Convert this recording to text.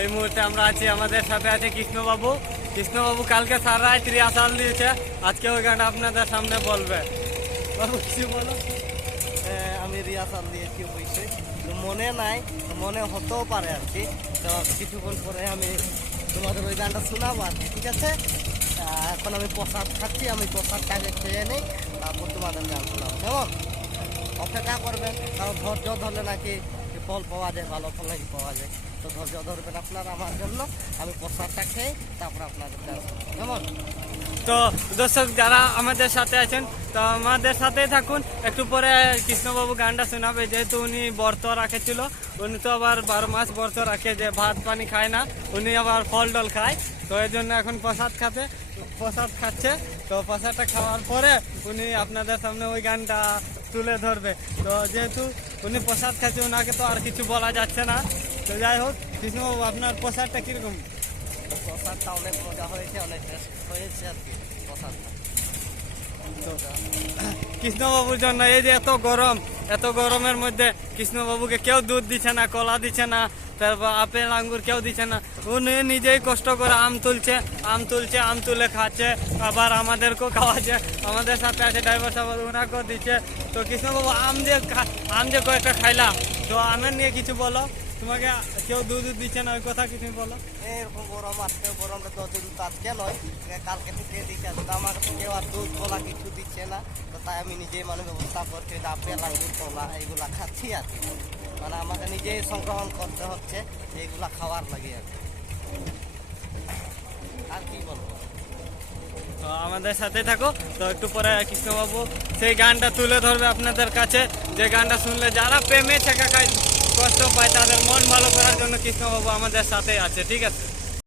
এই মুহূর্তে আমরা আছি, আমাদের সাথে আছে কৃষ্ণবাবু। কৃষ্ণবাবু কালকে সারা রাত রিহার্সাল দিয়েছে, আজকে ওই গানটা আপনাদের সামনে বলবে। বাবু কিছু বলো। আমি রিহার্সাল দিয়েছি অবশ্যই, তো মনে নাই, মনে হতেও পারে আর কি। তো কিছুক্ষণ পরে আমি তোমাদের ওই গানটা শোনাবো আর কি, ঠিক আছে? এখন আমি প্রসাদ খাচ্ছি, আমি প্রসাদটাকে খেয়ে নিই, তারপর তোমাদের গান শোনাবো, কেমন? অপেক্ষা করবেন, কারণ ধৈর্য ধরলে নাকি ফল পাওয়া যায়, ভালো ফল নাকি পাওয়া যায়। তো ধৈর্য ধরবেন আপনারা আমার জন্য, আমি প্রসাদটা খেয়ে তারপর আপনাদের গান শোনাবো, কেমন? তো দর্শক যারা আমাদের সাথে আছেন, তো আমাদের সাথেই থাকুন। একটু পরে কৃষ্ণবাবু গানটা শোনাবে, যেহেতু উনি ব্রত রাখেছিল। উনি তো আবার 12 মাস ব্রত রাখে, যে ভাত পানি খায় না, উনি আবার ফল ডল খায়। তো এই জন্য এখন প্রসাদ খাচ্ছে। তো প্রসাদটা খাওয়ার পরে উনি আপনাদের সামনে ওই গানটা তুলে ধরবে। তো যেহেতু উনি প্রসাদ খাচ্ছে, ওনাকে তো আর কিছু বলা যাচ্ছে না। তো যাই হোক, কৃষ্ণবাবু আপনার প্রসাদটা কীরকম? প্রসাদটা অনেক মজা হয়েছে, অনেক টেস্ট হয়েছে আর কি প্রসাদটা। কৃষ্ণবাবুর জন্য এই যে এত গরমের মধ্যে কৃষ্ণবাবুকে কেউ দুধ দিচ্ছে না, কলা দিচ্ছে না, তারপর আপেল আঙ্গুর কেউ দিচ্ছে না। উনি নিজেই কষ্ট করে আম তুলে খাচ্ছে, আবার আমাদেরকেও খাওয়াচ্ছে। আমাদের সাথে আছে ড্রাইভার সাহেব, ওনাকেও দিচ্ছে। তো কৃষ্ণবাবু আম যে কয়েকটা খাইলাম, তো আমের নিয়ে কিছু বলো। তোমাকে কেউ দুধ দিচ্ছে না, ওই কথা কিছু বলো। এরকম গরম, আজকে গরমটা তো দিন তো আজকে নয়, কালকে থেকে দিচ্ছে। তো আমাকে তো কেউ আর দুধ কলা কিছু দিচ্ছে না, তো তাই আমি নিজেই মানে ব্যবস্থা করছি, আপেল আঙ্গুর কলা এইগুলা খাচ্ছি আর কি। মানে আমাকে নিজেই সংগ্রহণ করতে হচ্ছে এইগুলা খাওয়ার লাগে আর কি। আর কি বলবো? তো আমাদের সাথে থাকো। তো একটু পরে কৃষ্ণবাবু সেই গানটা তুলে ধরবে আপনাদের কাছে, যে গানটা শুনলে যারা প্রেমে ছেঁকা খায়, কষ্ট পায়, তাদের মন ভালো করার জন্য কৃষ্ণবাবু আমাদের সাথে আছে, ঠিক আছে?